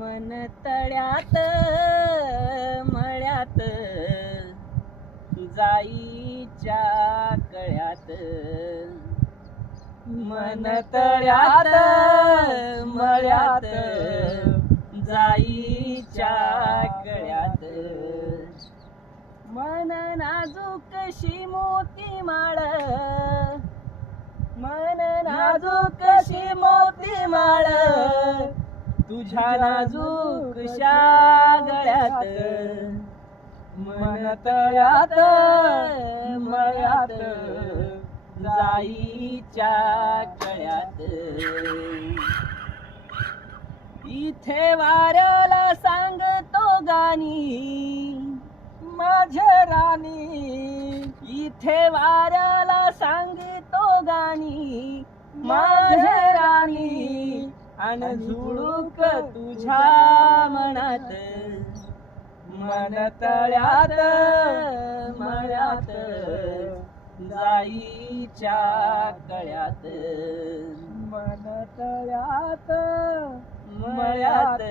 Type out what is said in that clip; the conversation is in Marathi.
मन तळ्यात मळ्यात जाईच्या कळ्यात, मन तळ्यात मळ्यात जाईच्या कळ्यात, मन नाजूकशी मोती माळ, मन नाजूकशी मोती माळ तुझ्या नाजूकशा गळ्यात, मन तळ्यात मळ्यात जाईच्या कळ्यात. इथे वाऱ्याला सांगतो गाणी माझ्या राणी, इथे वाऱ्याला सांगतो गाणी माझ्या राणी, अन झुळूक तुझ्या मनात, मन तळ्यात मळ्यात जाईच्या कळ्यात, मन तळ्यात मळ्यात